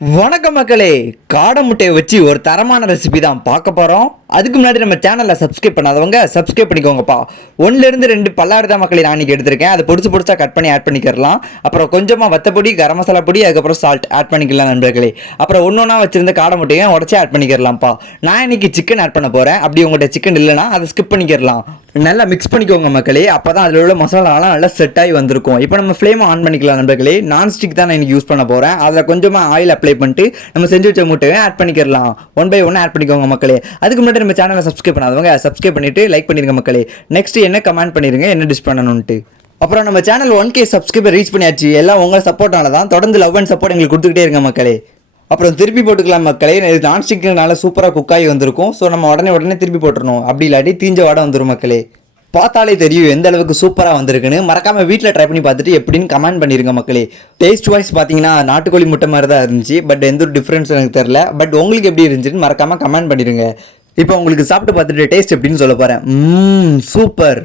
வணக்கம் மக்களே, காடை முட்டையை வச்சு ஒரு தரமான ரெசிபி தான் பார்க்க போகிறோம். அதுக்கு முன்னாடி நம்ம சேனலில் சப்ஸ்கிரைப் பண்ணாதவங்க சப்ஸ்கிரைப் பண்ணிக்கோங்கப்பா. 1-2 பல்லாடு தான் மக்களே நான் இன்றைக்கி எடுத்திருக்கேன். அதை பொடிச்சா கட் பண்ணி ஆட் பண்ணிக்கிறலாம். அப்புறம் கொஞ்சமாக வத்தப்பொடி, கரம் மசாலா பொடி, அதுக்கப்புறம் சால்ட் ஆட் பண்ணிக்கலாம் நண்பர்களே. அப்புறம் ஒன்றா வச்சிருந்த காடை முட்டையை உடச்சி ஆட் பண்ணிக்கிறலாம்ப்பா. நான் இன்றைக்கி சிக்கன் ஆட் பண்ண போகிறேன். அப்படி உங்கள்கிட்ட சிக்கன் இல்லைனா அதை ஸ்கிப் பண்ணிக்கிறலாம். நல்லா மிக்ஸ் பண்ணிக்கோங்க மக்களே. அப்போ தான் அதில் உள்ள மசாலாலாம் நல்லா செட் ஆகி வந்திருக்கும். இப்போ நம்ம ஃப்ளேமை ஆன் பண்ணிக்கலாம் நண்பர்களே. நான்ஸ்டிக் தான் நான் இன்றைக்கி யூஸ் பண்ண போகிறேன். அதில் கொஞ்சமாக ஆயில் அப்ளை பண்ணிட்டு நம்ம செஞ்சு வச்ச முட்டையை ஆட் பண்ணிக்கலாம். 1 by 1 ஆட் பண்ணிக்கோங்க மக்களே. அதுக்கு முன்னாடி நம்ம சேனலை சப்ஸ்கிரைப் பண்ணாதவங்க சப்ஸ்கிரைப் பண்ணிட்டு லைக் பண்ணிருங்க மக்களே. நெக்ஸ்ட் என்ன கமெண்ட் பண்ணிருங்க, என்ன டிஷ் பண்ணணும்ட்டு. அப்புறம் நம்ம சேனல் 1K சப்ஸ்கிரைபர் ரீச் பண்ணியாச்சு. எல்லாம் உங்கள் சப்போர்ட்டால தான். தொடர்ந்து லவ் அண்ட் சப்போர்ட் எங்களுக்கு கொடுத்துக்கிட்டே இருங்க மக்களே. அப்புறம் திருப்பி போட்டுக்கலாம் மக்களே. நான்ஸ்டிக்னால சூப்பராக குக் ஆகி வந்திருக்கும். ஸோ நம்ம உடனே திருப்பி போட்டுருணும். அப்படி இல்லாட்டி தீஞ்ச வாடை வந்துடும் மக்களே. பார்த்தாலே தெரியும் எந்த அளவுக்கு சூப்பராக வந்திருக்குன்னு. மறக்காமல் வீட்டில் ட்ரை பண்ணி பார்த்துட்டு எப்படின்னு கமெண்ட் பண்ணிருங்க மக்களே. டேஸ்ட் வைஸ் பார்த்தீங்கன்னா நாட்டுக்கோழி முட்டை மாதிரி தான் இருந்துச்சு. பட் எந்த ஒரு டிஃப்ரென்ஸ் எனக்கு தெரில. பட் உங்களுக்கு எப்படி இருந்துச்சுன்னு மறக்காமல் கமெண்ட் பண்ணிடுங்க. இப்போ உங்களுக்கு சாப்பிட்டு பார்த்துட்டு டேஸ்ட் எப்படின்னு சொல்ல போகிறேன். சூப்பர்.